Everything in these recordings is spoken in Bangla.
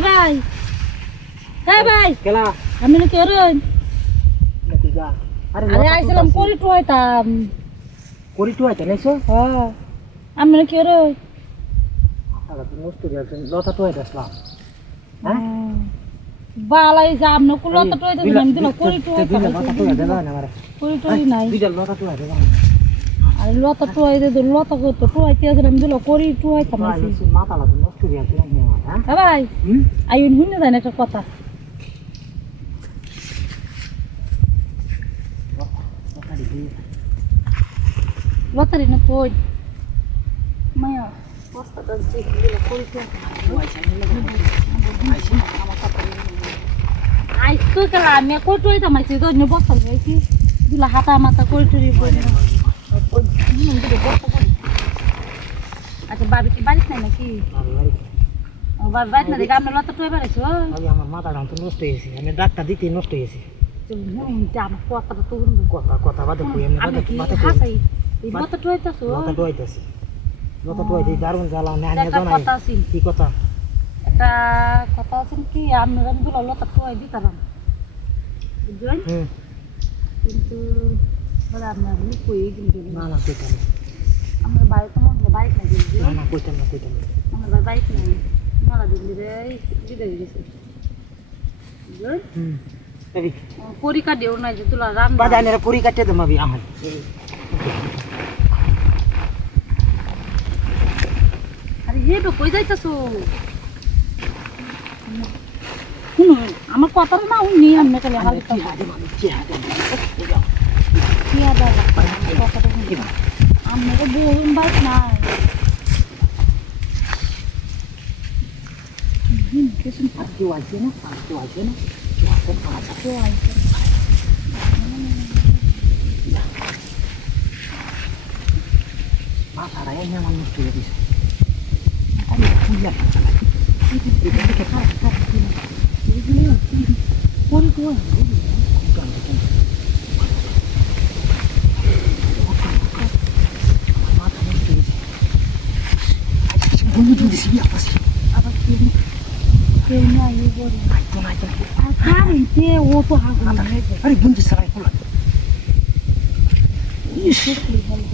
ভাই হ্যাঁ ভাই কেলা আমি না কেরন আরে আরে আইছিলাম করি টুয়াইতাম করি তুই আইতে নাইছো হ্যাঁ আমি না কেরন আলা তুই নষ্ট দিয়েছ লতা তুই আসলাম হ্যাঁ বালাই যাম না কুলো তো টুয়াইতে দিলাম দিল করি দুইটা লতা তুই দেবা না আমারে করি টুয়াই নাই দুইটা লতা তুই দেবা আরে লতা টুয়াইতে দিল লতা কো তো টুয়াইতে দিলাম দিল করি টুয়াইতাম না মাথা লাগু নষ্ট দিয়েছ না হ্যাঁ ভাই আইন হুনে দেন একটা কথা লতারি না কই মায়া বস্তা তো যে দিল করি আইস তো কেলা আমি কই টুয়াইতাম আইছি তো নে বস্তা লইছি দিলা হাতা মাথা করি টরি বই না আচ্ছা বাবি কি বাড়িতে নাই নাকি বাড়িতে না দেখে আপনার লতা টুয়ে বেড়াইছো আমি আমার মাথাটা তো নষ্ট হয়েছে আমি ডাক্তার দিতে নষ্ট হয়েছে আমার কথাটা তো কথা কথা বাদে কই আমি আমি কি হাসাই এই লতা টুয়াইতাছো লতা টুয়াইতাছি লতা টুয়াইতে দারুণ জ্বালা না একটা জানা কথা আছে কি কথা একটা কথা আছে কি আমি দুলা লতা টুয়াই দিতাম বুঝলেন কিন্তু বলে আপনার কই কিন্তু না না কইতাম আমার বাড়িতে মনে বাইক নাই না না কইতাম না আমার বাইক নাই মেলা দিন ধরে দিতে গেছে বুঝলেন এবি পরীক্ষা দেও নাই যে তুলা রাম বাজানের পুরি কাটতে দম আমি আহন আরে হে তো কই যাইতাছো শুনো আমার কথাটা না উনি আমি কালে হালি কি হাদে মানে কি হাদে কি আদা কথাটা শুনি আমি তো বলুন বাইক নাই কিছু আজকে আইছে না আজকে আইছে না তো আইছে মাথাটা এনে আমার নষ্ট হয়ে দিছে আমি ফুলিয়া এটা দেখে খারাপ কোন কোন মাথা নষ্ট হয়েছে বুঝে দিছি আপনি আবার কেউ নাই বলে আর কারেন্টে ও তো হাগুন হয়েছে আরে বুঝে সারাই পোলা ইস ভালো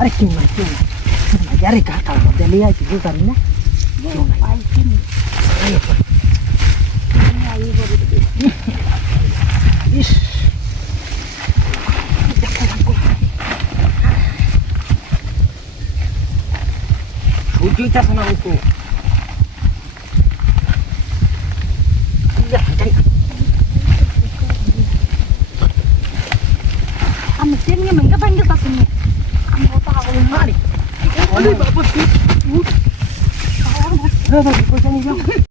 अरे क्यों नहीं यार कहा था दिल्ली आई थी सारी ना क्यों नहीं आई थी आई इस छोटी चा सुना उसको हम सेंगे मंगा पंगे पासने हम होता हागुन मारी अरे बाबा तू और बाबा कुछ नहीं